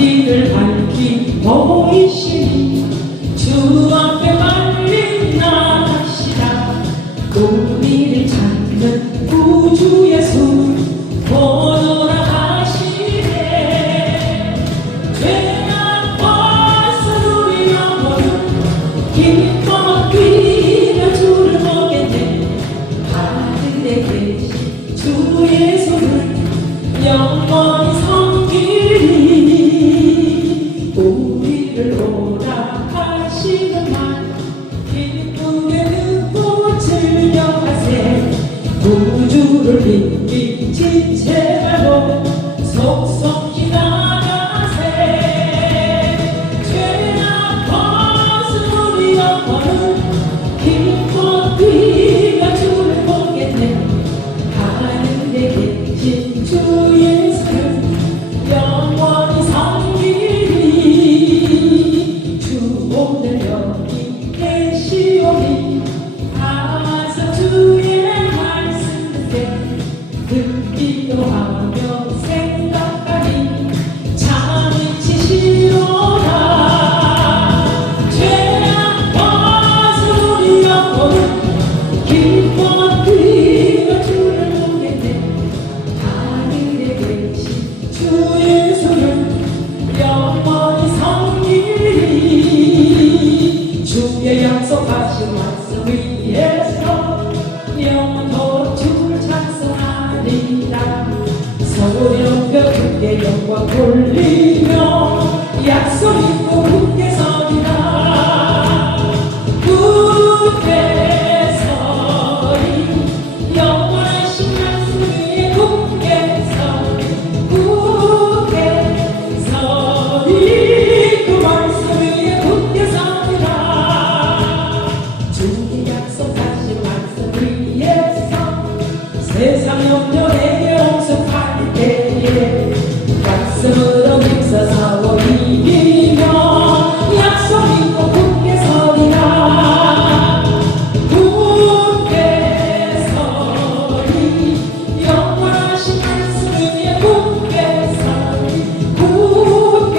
길을 밝히 보이시니 주 앞에 빨리 나가시라. 우리를 찾는 구주 예수 오너라 하시네. 죄악 벗은 우리 영혼은 기뻐 뛰며 주를 보겠네. 하늘에 계신 주 예수는 영원히 섬기리. 우리를 오라 하시는 말 기쁘게 듣고 즐겨하세. 구주를 믿기 제발로 속속히 나가세. 죄악 벗은 우리 영혼은 기뻐 뛰며 주를 보겠네. 하늘에 계신 주 예수를 영원히 섬기리. 주 오늘 여기 계시오니 가서 주의 말씀 듣기도 하며 생각하니 참이 치시로다. 죄악 벗은 우리 영혼은 기뻐 뛰며 주를 보겠네. 하늘에 계신 주 예수를 영원히 섬기리. 주의 약속하신 말씀 위에서 영원토록 주를 찬송하리라. 서울역에 주의 영광 돌리며 약속 있고 굳게 서리라. 굳게 서리 영원하신 말씀 위에 굳게 서리. 굳게 서리 그 말씀 위에 굳게 서리라. 주의 약속하신 말씀 위에서 세상 염려 내게 옹습할 때에 말씀으로 믿어 싸워 이기며 약속 있고 굳게 서리라. 굳게 서리 영원하신 말씀 위에 굳게 서리. 굳게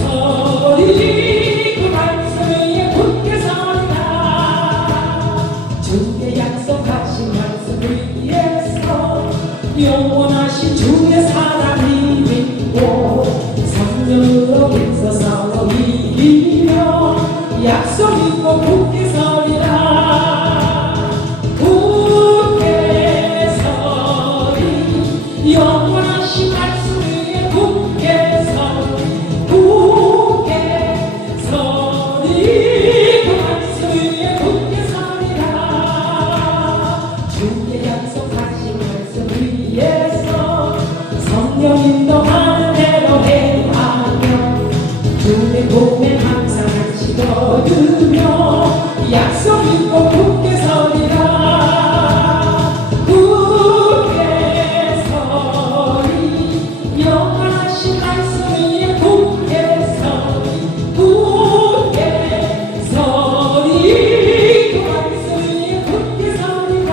서리 그 말씀 위에 굳게 서리라. 주의 약속하신 말씀 위에서 영원하신 주의 사랑이 믿고 성령으로 힘써 싸워 이기며 약속 있고 굳게 서리라. 굳게 서리 영원하신 말씀 위에 굳게 서리. 굳게 서리 그 말씀 위에 굳게 서리라. 주의 약속하신 말씀 위에서 성령 인도하는 대로 행하며 주의 복에 항상 같이 거두며 약속 있고 굳게 서리라. 굳게 서리 영원하신 말씀 위에 굳게 서리. 굳게 서리 그 말씀 위에 굳게 서리라.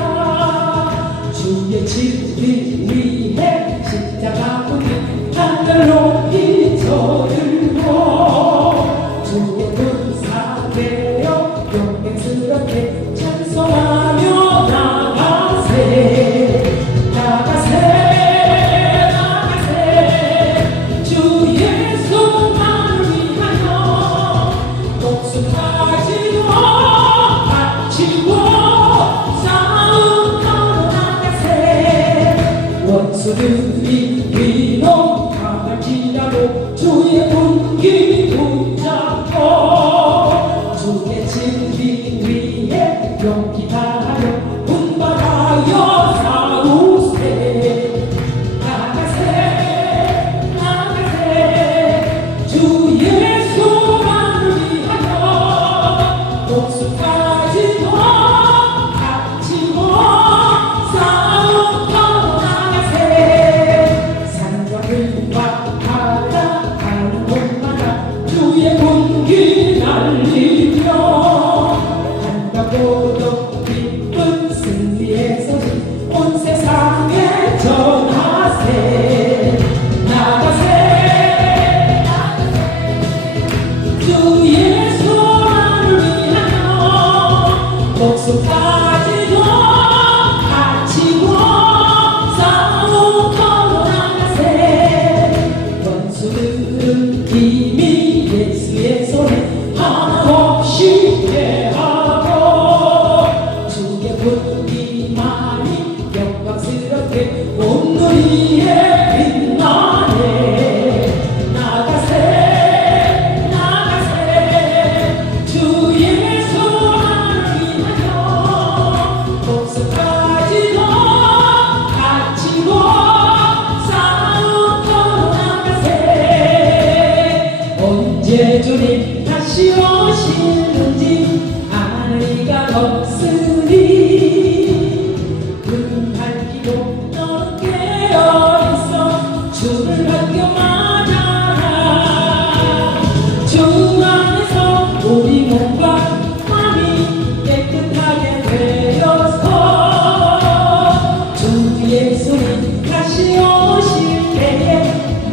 주의 진리 위해 십자가 붙인 하늘로 비춰들고 주의 군사되어 영광스럽게 찬송하며 나가세. 나가세 나가세 주 예수만을 위하여 목숨까지도 바치고 싸움하러 나가세. 원수들이 위로 강할지라도 주의 분기 붙잡고 주의 진리 위에 용기 다하여 분발하여 싸우세. 나가세 나가세 주 예수만을 위하여 목숨까지도 바치고 싸움하러 나가세. 산과 들과 바다 가는 곳마다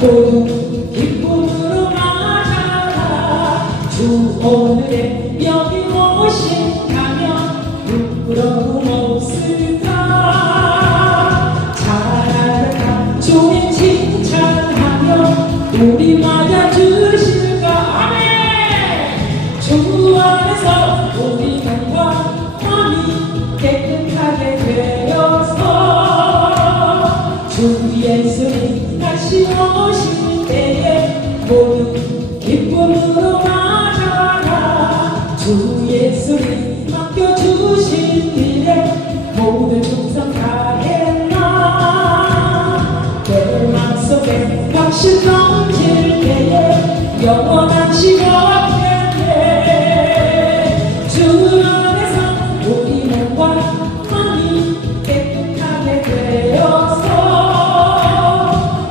모두 기쁨으로 맞아라. 주 오늘에 여기 오신다면 부끄러움 없을까. 잘하는 주님 칭찬하며 우리 맞아주실까. 아멘. 주 안에서 우리 몸과 마음이 깨끗하게 되어서 주 예수님 다시 오실 때에 모두 기쁨으로 맞아라. 주 예수님 맡겨주신 일에 모두 충성 다했나. 내 맘속에 확신 넘칠 때에 영원한 시간에 주 안에서 우리 몸과 마음이 깨끗하게 되어서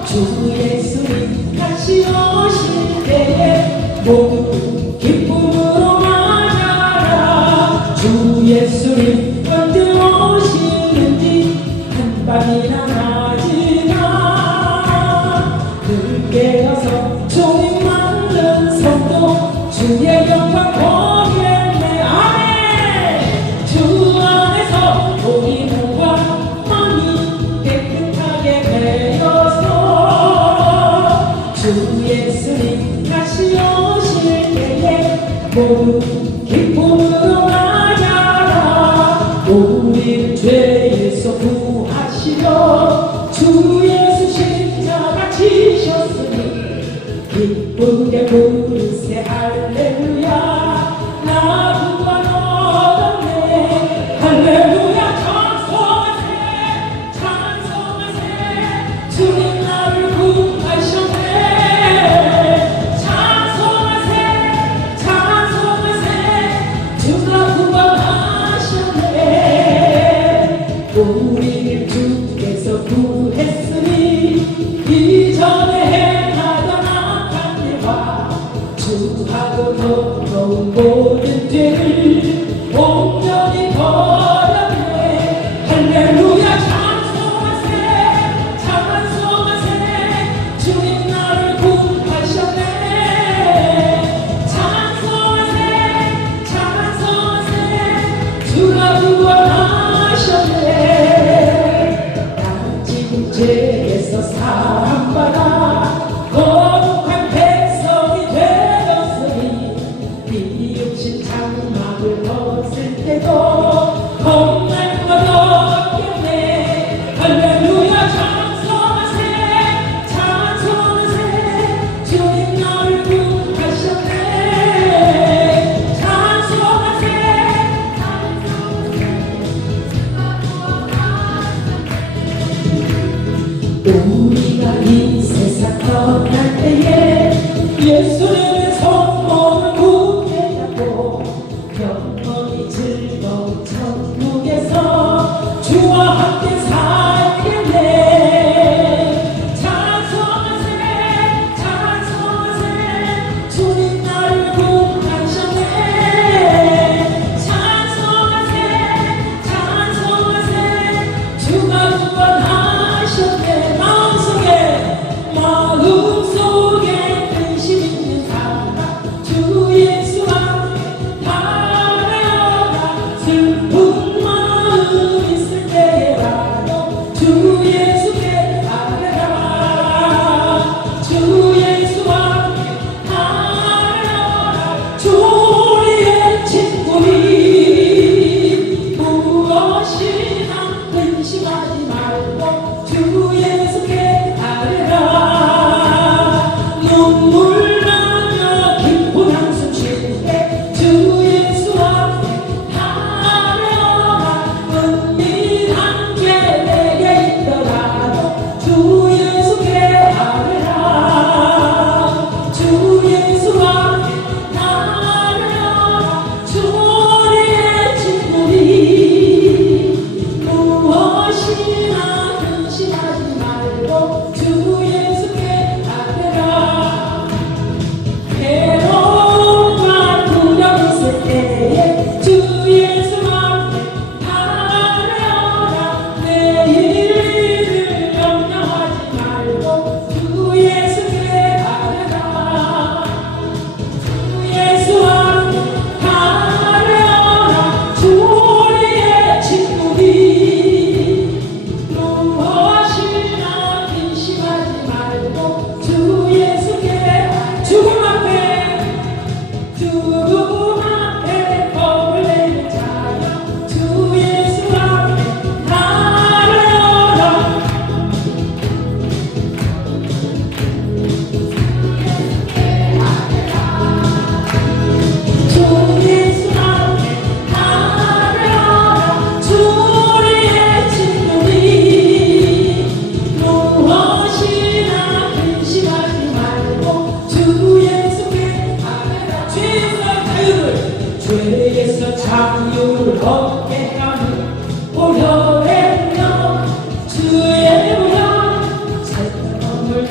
주 예수님 다시 오실 때에 모두 기쁨으로 맞아라. 주 예수님 언제 오시는지 한밤이나 낮이나 늘 깨어서 주님 만든 성도 주의 영광 보겠네. 아멘. 주 안에서 우리 몸과 마음이 깨끗하게 되어서 주 예수님 다시 오실 때에 모두 기쁨으로 맞아라. 우리를 죄에서 구하시려 주 예수 십자가 지셨으니 기쁘게 부르세 할렐루야. 나 구원 얻었네. 할렐루야. 찬송하세 찬송하세. 주님 나를 구하셨네. 찬송하세 찬송하세. 주가 구원하셨네. 우리를 주께서 구했으니 이전에 행하던 악한 일과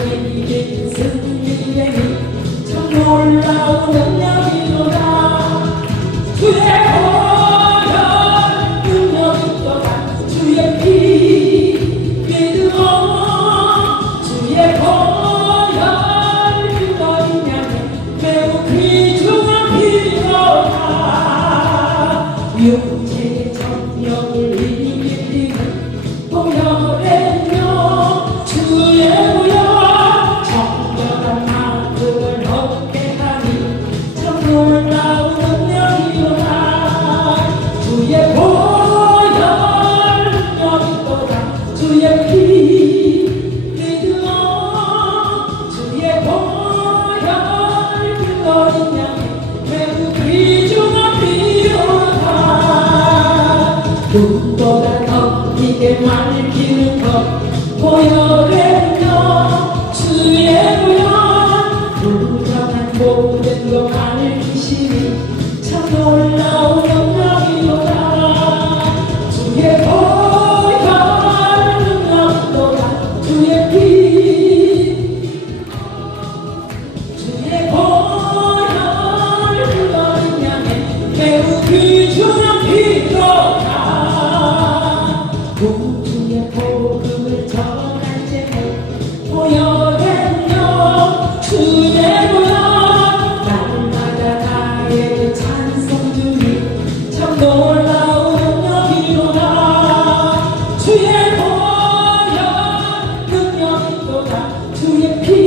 이긴 승리의 힘 참 놀라운 능력이로다 주의 보혈 능력이 또다 주의 피 믿음어 주의 보혈 그거인 양에 매우 귀중한 피로다 육체의 정욕을 이길 힘은 보혈의 명 주의 보혈 정결한 마음을 얻게 하니 참 놀라운 능력이로다 주의 보혈 능력이 또다 주의 피 믿음어 주의 보혈 그거인 양에 매우 귀중한 피로다 눈보다 더 이게 밝히는 것 보혈의 명 주의 보혈 부정한 모든 것 밝히시니 참 놀라운 영광이로다 주의 보혈 능력이로다 주의 피 주의 보혈 그거인 양에 매우 귀중한 피로다 우주의 복음을 전할 때에 보혈의 명 주의 보혈 날마다 나에게 찬송 주니 참 놀라운 능력이로다 주의 보혈 능력이로다 주의 피